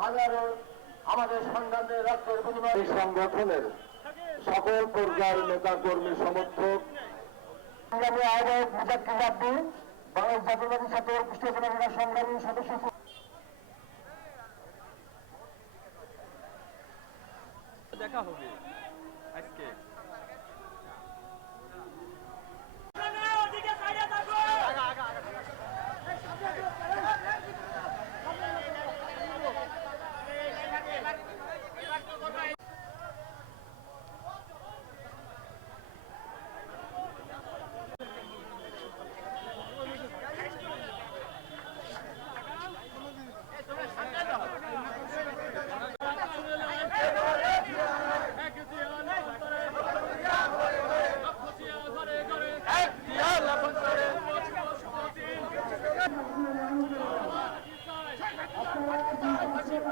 হাজারো আমাদের রক্তের সংগঠনের সকল পর্যায়ের নেতা কর্মী সমর্থক সংগ্রামী আহ্বায়ক মুজাক্কির আব্দি বাংলাদেশ জাতীয়বাদী ছাত্র কুষ্টিয়া জেলা সংগ্রামী সদস্য দেখা হবে।